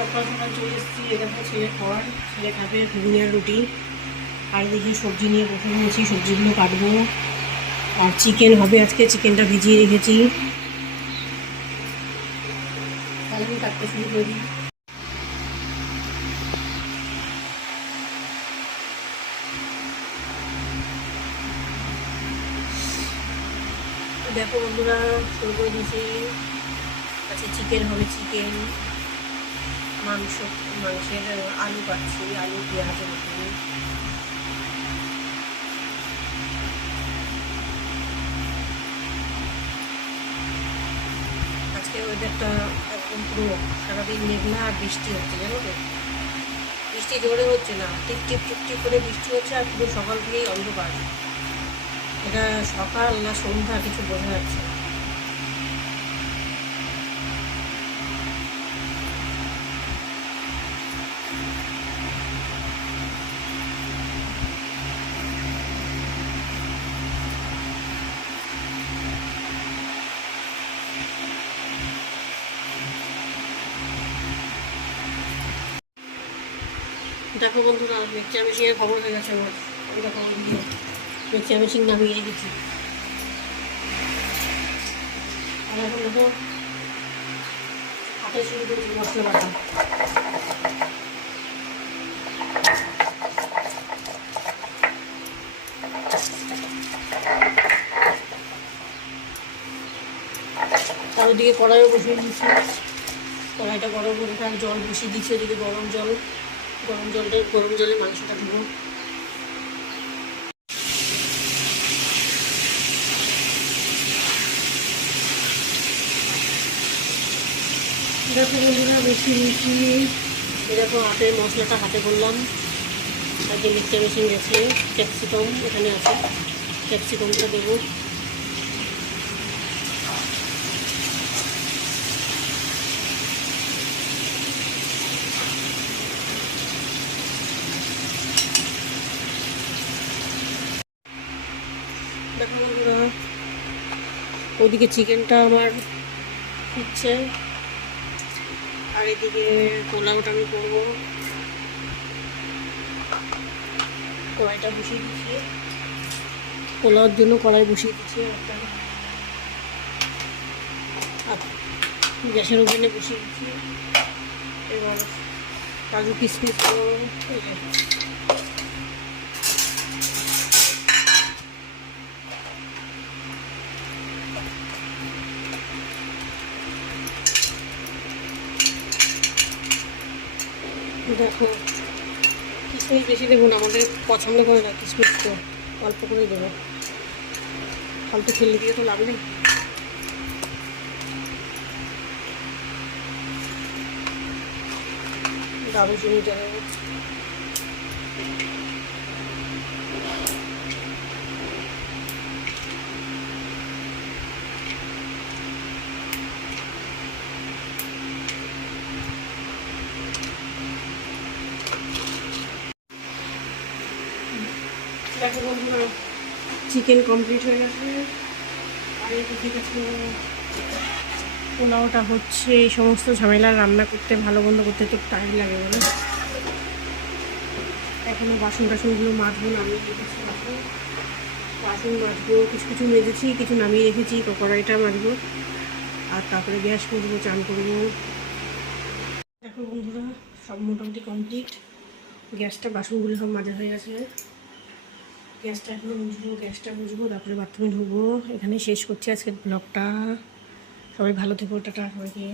সকাল সকাল চলে এসেছি। দেখো ছেলে খাওয়ার, ছেলে খাবে ঘুগনি আর রুটি। আর এদিকে সবজি নিয়ে বসে নিয়েছি, সবজিগুলো কাটবো। আর চিকেন হবে আজকে, চিকেনটা ভিজিয়ে রেখেছি। তাহলে আমি কাটতে শুরু করি। দেখো বন্ধুরা, শুরু করে দিয়েছি। আচ্ছা চিকেন হবে, চিকেন মাংসের আলু কাটছি, আলু পেঁয়াজ রসুন। আজকে ওয়েদারটা একদম পুরো সারাদিন মেঘলা আর বৃষ্টি হচ্ছে, জানো তো। বৃষ্টি জোরে হচ্ছে না, টিপ টিপ টিপ টিপ করে বৃষ্টি হচ্ছে, আর পুরো সকাল থেকেই অন্ধকার। এটা সকাল না সন্ধ্যা কিছু বোঝা যাচ্ছে না। দেখো বন্ধুরা, মিক্সচার মেশিনের খবর হয়ে গেছে আমার। আমি দেখো মিক্সচার মেশিন নামিয়ে রেখেছি। আর এখন দেখো হাতে শুরু করছি মশলা বাটা। তার ওদিকে কড়াইও বসিয়ে দিয়েছি। কড়াইটা গরম করে জল বসিয়ে দিচ্ছি, ওদিকে গরম জলে মাংসটা ধুবো। দেখো বন্ধুরা, বেশি এরকম হাতের মশলাটা হাতে করলাম। আর যে মিক্সচার মেশিন গেছে, ক্যাপসিকাম এখানে আছে, ক্যাপসিকামটা দেবো। দেখো বন্ধুরা, ওদিকে চিকেনটা আমার হচ্ছে, আর এদিকে পোলাওটা আমি করবো। কড়াইটা বসিয়ে দিচ্ছি, পোলাওর জন্য কড়াই বসিয়ে দিচ্ছি একটা। গ্যাসের ওভেনে বসিয়ে দিচ্ছি। এবার কাজু কিশমিশ দেখো, কিশমিশ বেশি দেবো না, আমাদের পছন্দ করে না কিশমিশ, তো অল্প করে দেবো। ফালতু ফেলে দিয়ে তো লাভ নেই। দারুচিনিটা দেবো। দেখো বন্ধুরা, চিকেন কমপ্লিট হয়ে গেছে। আর এদিকে গেছে পোলাওটা হচ্ছে। এই সমস্ত ঝামেলা রান্না করতে, ভালো মন্দ করতে তো টাইম লাগে বলে। এখনো বাসন টাসনগুলো মাজবো, নামিয়ে রেখেছি। বাসন মাজবো, কিছু কিছু মেজেছি, কিছু নামিয়ে রেখেছি। তো কড়াইটা মাজবো, আর তারপরে গ্যাস করবো, চান করবো। দেখো বন্ধুরা, সব মোটামুটি কমপ্লিট। গ্যাসটা, বাসনগুলো সব মাজা হয়ে গেছে। গ্যাসটা এখনো মুছবো, তারপরে বাথরুমে ঢুকবো। এখানে শেষ করছি আজকের ব্লগটা। সবাই ভালো থেকো, টাটা সবাইকে।